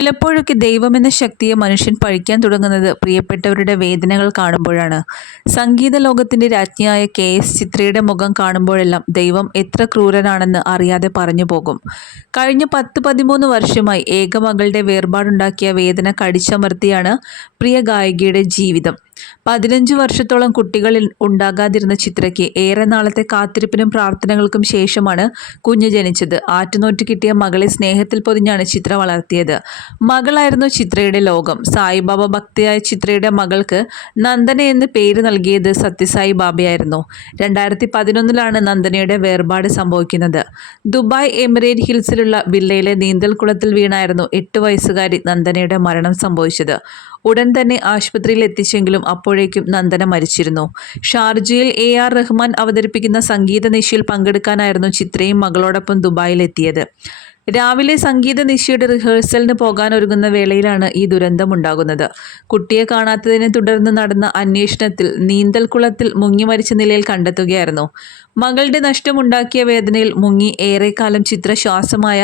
ചിലപ്പോഴൊക്കെ ദൈവമെന്ന ശക്തിയെ മനുഷ്യൻ പഴിക്കാൻ തുടങ്ങുന്നത് പ്രിയപ്പെട്ടവരുടെ വേദനകൾ കാണുമ്പോഴാണ്. സംഗീത ലോകത്തിന്റെ രാജ്ഞിയായ കെ. എസ്. ചിത്രയുടെ മുഖം കാണുമ്പോഴെല്ലാം ദൈവം എത്ര ക്രൂരനാണെന്ന് അറിയാതെ പറഞ്ഞു പോകും. കഴിഞ്ഞ പത്ത് പതിമൂന്ന് വർഷമായി ഏകമകളുടെ വേർപാടുണ്ടാക്കിയ വേദന കടിച്ചമർത്തിയാണ് പ്രിയ ഗായികയുടെ ജീവിതം. പതിനഞ്ച് വർഷത്തോളം കുട്ടികളിൽ ഉണ്ടാകാതിരുന്ന ചിത്രയ്ക്ക് ഏറെ നാളത്തെ കാത്തിരിപ്പിനും പ്രാർത്ഥനകൾക്കും ശേഷമാണ് കുഞ്ഞ് ജനിച്ചത്. ആറ്റുനോറ്റ് കിട്ടിയ മകളെ സ്നേഹത്തിൽ പൊതിഞ്ഞാണ് ചിത്ര വളർത്തിയത്. മകളായിരുന്നു ചിത്രയുടെ ലോകം. സായിബാബ ഭക്തിയായ ചിത്രയുടെ മകൾക്ക് നന്ദന എന്ന് പേര് നൽകിയത് സത്യസായി ബാബയായിരുന്നു. രണ്ടായിരത്തി പതിനൊന്നിലാണ് നന്ദനയുടെ വേർപാട് സംഭവിക്കുന്നത്. ദുബായ് എമിറേറ്റ് ഹിൽസിലുള്ള വില്ലയിലെ നീന്തൽക്കുളത്തിൽ വീണായിരുന്നു എട്ട് വയസ്സുകാരി നന്ദനയുടെ മരണം സംഭവിച്ചത്. ഉടൻ തന്നെ ആശുപത്രിയിൽ എത്തിച്ചെങ്കിലും അപ്പോഴേക്കും നന്ദന മരിച്ചിരുന്നു. ഷാർജയിൽ എ ആർ റഹ്മാൻ അവതരിപ്പിക്കുന്ന സംഗീത നിശയിൽ പങ്കെടുക്കാനായിരുന്നു ചിത്രയും മകളോടൊപ്പം ദുബായിലെത്തിയത്. രാവിലെ സംഗീത നിശയുടെ റിഹേഴ്സലിന് പോകാൻ ഒരുങ്ങുന്ന വേളയിലാണ് ഈ ദുരന്തമുണ്ടാകുന്നത്. കുട്ടിയെ കാണാത്തതിനെ തുടർന്ന് നടന്ന അന്വേഷണത്തിൽ നീന്തൽക്കുളത്തിൽ മുങ്ങി മരിച്ച നിലയിൽ കണ്ടെത്തുകയായിരുന്നു. മകളുടെ നഷ്ടമുണ്ടാക്കിയ വേദനയിൽ മുങ്ങി ഏറെക്കാലം ചിത്രശ്വാസമായ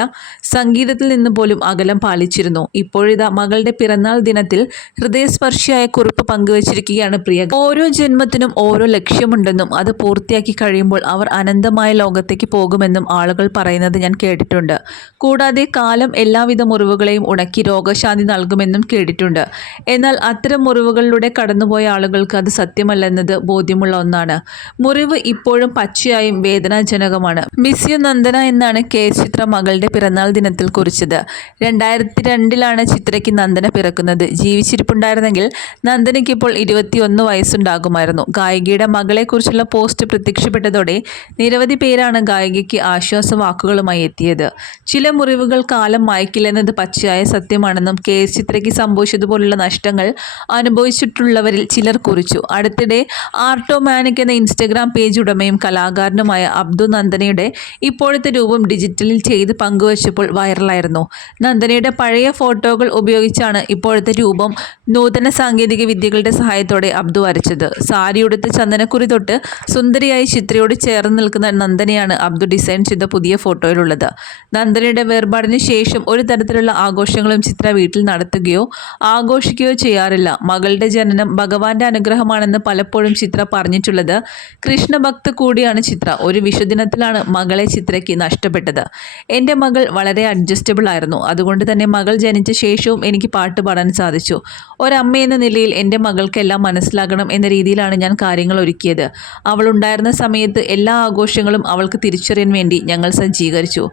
സംഗീതത്തിൽ നിന്ന് പോലും അകലം പാലിച്ചിരുന്നു. ഇപ്പോഴിതാ മകളുടെ പിറന്നാൾ ദിനത്തിൽ ഹൃദയസ്പർശിയായ കുറിപ്പ് പങ്കുവച്ചിരിക്കുകയാണ് പ്രിയ. ഓരോ ജന്മത്തിനും ഓരോ ലക്ഷ്യമുണ്ടെന്നും അത് പൂർത്തിയാക്കി കഴിയുമ്പോൾ അവർ അനന്തമായ ലോകത്തേക്ക് പോകുമെന്നും ആളുകൾ പറയുന്നത് ഞാൻ കേട്ടിട്ടുണ്ട്. കൂടാതെ കാലം എല്ലാവിധ മുറിവുകളെയും ഉണക്കി രോഗശാന്തി നൽകുമെന്നും കേട്ടിട്ടുണ്ട്. എന്നാൽ അത്തരം മുറിവുകളിലൂടെ കടന്നുപോയ ആളുകൾക്ക് അത് സത്യമല്ലെന്നത് ബോധ്യമുള്ള ഒന്നാണ്. മുറിവ് ഇപ്പോഴും പച്ചയായും വേദനാജനകമാണ്. മിസ് യു നന്ദന എന്നാണ് കെ ചിത്ര മകളുടെ പിറന്നാൾ ദിനത്തിൽ കുറിച്ചത്. രണ്ടായിരത്തി രണ്ടിലാണ് ചിത്രയ്ക്ക് നന്ദന പിറക്കുന്നത്. ജീവിച്ചിരിപ്പുണ്ടായിരുന്നെങ്കിൽ നന്ദനയ്ക്ക് ഇപ്പോൾ ഇരുപത്തിയൊന്ന് വയസ്സുണ്ടാകുമായിരുന്നു. ഗായികയുടെ മകളെക്കുറിച്ചുള്ള പോസ്റ്റ് പ്രത്യക്ഷപ്പെട്ടതോടെ നിരവധി പേരാണ് ഗായികയ്ക്ക് ആശ്വാസ വാക്കുകളുമായി എത്തിയത്. ചില മുറിവുകൾ കാലം മായ്ക്കില്ലെന്നത് പച്ചയായ സത്യമാണെന്നും കെ എസ് ചിത്രയ്ക്ക് സംഭവിച്ചതുപോലുള്ള നഷ്ടങ്ങൾ അനുഭവിച്ചിട്ടുള്ളവരിൽ ചിലർ കുറിച്ചു. അടുത്തിടെ ആർട്ടോമാനിക് എന്ന ഇൻസ്റ്റഗ്രാം പേജ് ഉടമയും കലാകാരനുമായ അബ്ദു നന്ദനയുടെ ഇപ്പോഴത്തെ രൂപം ഡിജിറ്റലിൽ ചെയ്ത് പങ്കുവച്ചപ്പോൾ വൈറലായിരുന്നു. നന്ദനയുടെ പഴയ ഫോട്ടോകൾ ഉപയോഗിച്ചാണ് ഇപ്പോഴത്തെ രൂപം നൂതന സാങ്കേതിക വിദ്യകളുടെ സഹായത്തോടെ അബ്ദു വരച്ചത്. സാരിയുടുത്ത് ചന്ദനക്കുറി തൊട്ട് സുന്ദരിയായി ചിത്രയോട് ചേർന്ന് നിൽക്കുന്ന നന്ദനയാണ് അബ്ദു ഡിസൈൻ ചെയ്ത പുതിയ ഫോട്ടോയിലുള്ളത്. നന്ദനയുടെ വേർപാടിന് ശേഷം ഒരു തരത്തിലുള്ള ആഘോഷങ്ങളും ചിത്ര വീട്ടിൽ നടത്തുകയോ ആഘോഷിക്കുകയോ ചെയ്യാറില്ല. മകളുടെ ജനനം ഭഗവാന്റെ അനുഗ്രഹമാണെന്ന് പലപ്പോഴും ചിത്ര പറഞ്ഞിട്ടുള്ളത് കൃഷ്ണഭക്ത കൂടിയാണ് ചിത്ര. ഒരു വിഷുദിനത്തിലാണ് മകളെ ചിത്രയ്ക്ക് നഷ്ടപ്പെട്ടത്. എന്റെ മകൾ വളരെ അഡ്ജസ്റ്റബിൾ ആയിരുന്നു. അതുകൊണ്ട് തന്നെ മകൾ ജനിച്ച ശേഷവും എനിക്ക് പാട്ട് പാടാൻ സാധിച്ചു. ഒരമ്മ എന്ന നിലയിൽ എന്റെ മകൾക്കെല്ലാം മനസ്സിലാകണം എന്ന രീതിയിലാണ് ഞാൻ കാര്യങ്ങൾ ഒരുക്കിയത്. അവൾ ഉണ്ടായിരുന്ന സമയത്ത് എല്ലാ ആഘോഷങ്ങളും അവൾക്ക് തിരിച്ചറിയാൻ വേണ്ടി ഞങ്ങൾ സജ്ജീകരിച്ചു.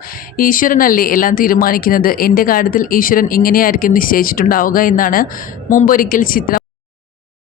ഈശ്വരനല്ലേ എല്ലാം തീരുമാനിക്കുന്നത്? എന്റെ കാര്യത്തിൽ ഈശ്വരൻ ഇങ്ങനെയായിരിക്കും നിശ്ചയിച്ചിട്ടുണ്ടാവുക എന്നാണ് മുമ്പൊരിക്കൽ ചിത്രം